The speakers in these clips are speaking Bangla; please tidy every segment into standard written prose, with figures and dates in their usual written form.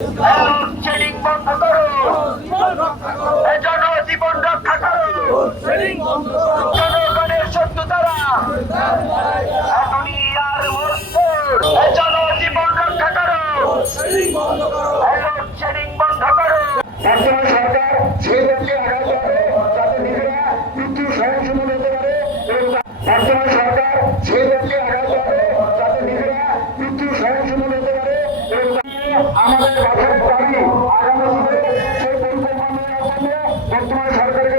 লোডশেডিং বন্ধ করো, জনজীবন রক্ষা করো, জনগণের শত্রু তারা এখনই আর মরছে, জনজীবন রক্ষা করো, লোডশেডিং বন্ধ করো। বর্তমান সরকার সেই লক্ষ্যে আঘাত করে যাতে নিজেরা মৃত্যু সহনশীল হতে পারে এবং বর্তমান সরকার সেই লক্ষ্যে আঘাত করে যাতে নিজেরা মৃত্যু সহনশীল হতে পারে এবং আমাদের বাসার দাবি আগামী দিনে সেই পরিকল্পনার মাধ্যমে বর্তমান সরকারের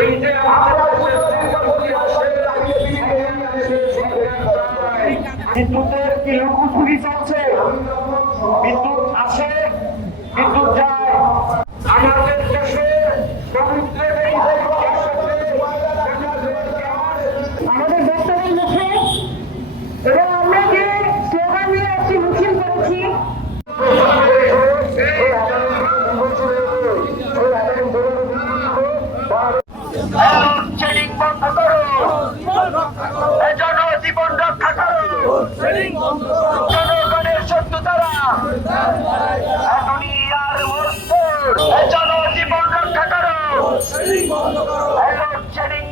এই যে বিদ্যুতের কি লুকোচুরি চলছে, বিদ্যুৎ আসে বিদ্যুৎ যায়। আমাদের দেশে আমাদের বক্তব্যের মুখে এবং আমরা যে স্লোগান নিয়ে আসছি মিছিল করেছি লোডশেডিং বন্ধ করো, জনজীবন রক্ষা করো, জনগণের শত্রু তারা এখনই আর মরছে, জনজীবন রক্ষা করো, লোডশেডিং